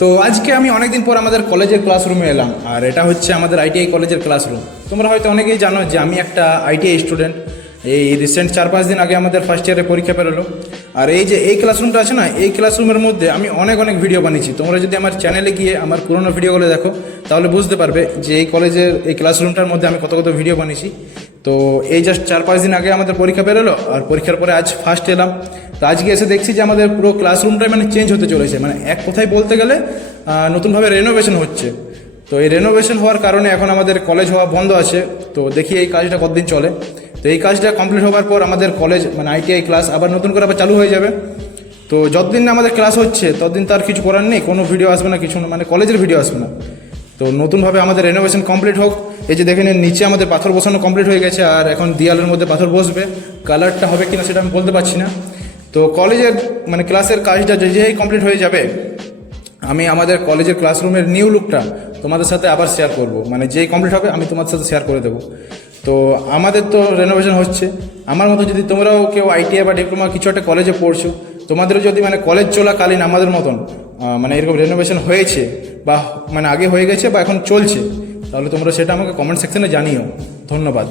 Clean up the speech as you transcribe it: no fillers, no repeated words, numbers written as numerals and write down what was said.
তো আজকে আমি অনেকদিন পর আমাদের কলেজের ক্লাসরুমে এলাম, আর এটা হচ্ছে আমাদের আইটিআই কলেজের ক্লাসরুম। তোমরা হয়তো অনেকেই জানো যে আমি একটা আইটিআই স্টুডেন্ট। এই রিসেন্ট 4-5 দিন আগে আমাদের ফার্স্ট ইয়ারে পরীক্ষা পেরোলো। আর এই যে এই ক্লাসরুমটা আছে না, এই ক্লাসরুমের মধ্যে আমি অনেক ভিডিও বানিয়েছি। তোমরা যদি আমার চ্যানেলে গিয়ে আমার পুরোনো ভিডিওগুলো দেখো তাহলে বুঝতে পারবে যে এই কলেজের এই ক্লাসরুমটার মধ্যে আমি কত ভিডিও বানিয়েছি। তো এই জাস্ট 4-5 দিন আগে আমাদের পরীক্ষা বেরোলো, আর পরীক্ষার পরে আজ ফার্স্ট এলাম। তো আজকে এসে দেখছি যে আমাদের পুরো ক্লাসরুমটাই চেঞ্জ হতে চলেছে, এক কথায় বলতে গেলে নতুনভাবে রেনোভেশন হচ্ছে। তো এই রেনোভেশন হওয়ার কারণে এখন আমাদের কলেজ হওয়া বন্ধ আছে। তো দেখি এই কাজটা কতদিন চলে। তো এই কাজটা কমপ্লিট হওয়ার পর আমাদের কলেজ আইটিআই ক্লাস আবার নতুন করে চালু হয়ে যাবে। তো যতদিন না আমাদের ক্লাস হচ্ছে ততদিন তার কিছু করার নেই, কোনো ভিডিও আসবে না, কিছু না, কলেজের ভিডিও আসবে না। তো নতুনভাবে আমাদের রেনোভেশন কমপ্লিট হোক। এই যে দেখেন নিচে আমাদের পাথর বসানো কমপ্লিট হয়ে গেছে, আর এখন দেয়ালের মধ্যে পাথর বসবে। কালারটা হবে কিনা সেটা আমি বলতে পারছি না। তো কলেজের ক্লাসের কাজটা যেই কমপ্লিট হয়ে যাবে, আমি আমাদের কলেজের ক্লাসরুমের নিউ লুকটা তোমাদের সাথে আবার শেয়ার করব। যেই কমপ্লিট হবে আমি তোমাদের সাথে শেয়ার করে দেবো। তো আমাদের তো রেনোভেশন হচ্ছে, আমার মতো যদি তোমরাও কেউ আইটিআই বা ডিপ্লোমা কিছু একটা কলেজে পড়ছো, তোমাদেরও যদি কলেজ চলাকালীন আমাদের মতন এরকম রেনোভেশন হয়েছে বা আগে হয়ে গেছে বা এখন চলছে, তাহলে তোমরা সেটা আমাকে কমেন্ট সেকশনে জানিও। ধন্যবাদ।